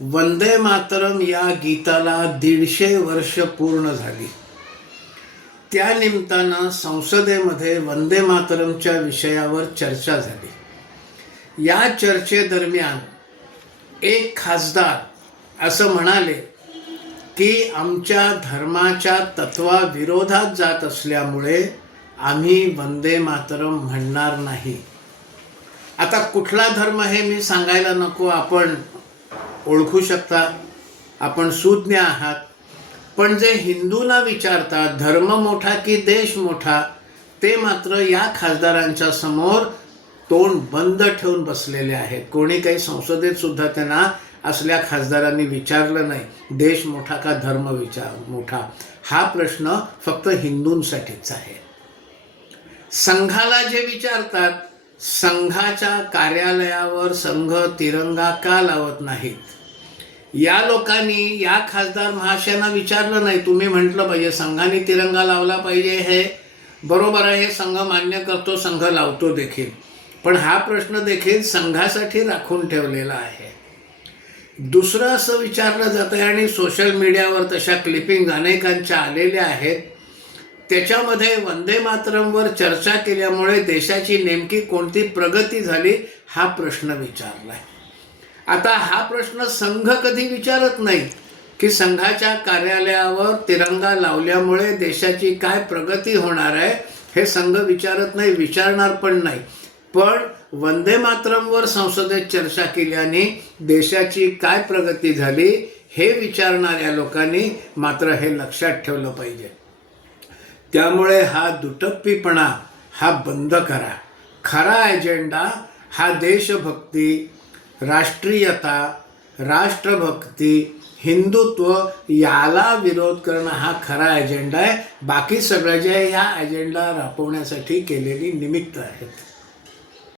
वंदे मातरम या गीताला 150 वर्ष पूर्ण झाली. त्या निमित्तानं संसदेमध्ये वंदे मातरमच्या विषयावर चर्चा झाली. या चर्चेदरम्यान एक खासदार असं म्हणाले की आमच्या धर्माच्या तत्वाविरोधात जात असल्यामुळे आम्ही वंदे मातरम म्हणणार नाही. आता कुठला धर्म हे मी सांगायला नको, आपण ओळखू शकता, आपण सुज्ञ आहात. पण जे हिंदूंना विचारतात धर्म मोठा की देश मोठा, ते मात्र या खासदारांच्या समोर तोंड बंद ठेवून बसलेले आहेत. कोणी काही संसदेत सुद्धा त्यांना असल्या खासदारांनी विचारलं नाही देश मोठा का धर्म मोठा. हा प्रश्न फक्त हिंदूंसाठीच आहे. संघाला जे विचारतात, संघाच्या कार्यालयावर संघ तिरंगा का लावत नाहीत, या लोकांनी या खासदार महाशयांना विचारलं नाही. तुम्ही म्हटलं पाहिजे संघाने तिरंगा लावला पाहिजे, हे बरोबर आहे, हे संघ मान्य करतो, संघ लावतो देखील. पण हा प्रश्न देखील संघासाठी राखून ठेवलेला आहे. दुसरं असं विचारलं जातं आहे आणि सोशल मीडियावर तशा क्लिपिंग अनेकांच्या आलेल्या आहेत. त्याच्यामध्ये वंदे मातरमवर चर्चा केल्यामुळे देशाची नेमकी कोणती प्रगती झाली हा प्रश्न विचारला आहे. आता हा प्रश्न संघ कधी विचारत नाही की संघाच्या कार्यालयावर तिरंगा लावल्यामुळे देशाची काय प्रगती होणार आहे, हे संघ विचारत नाही, विचारणार पण नाही. पण वंदे मातरमवर संसदेत चर्चा केल्याने देशाची काय प्रगती झाली हे विचारणाऱ्या लोकांनी मात्र हे लक्षात ठेवलं पाहिजे. त्यामुळे हा दुटप्पीपणा हा बंद करा. खरा एजेंडा हा देशभक्ती, राष्ट्रीयता, राष्ट्रभक्ती, हिंदुत्व याला विरोध करणं हा खरा एजेंडा आहे. बाकी सगळं जे आहे ह्या एजेंडा राबवण्यासाठी केलेली निमित्त आहेत.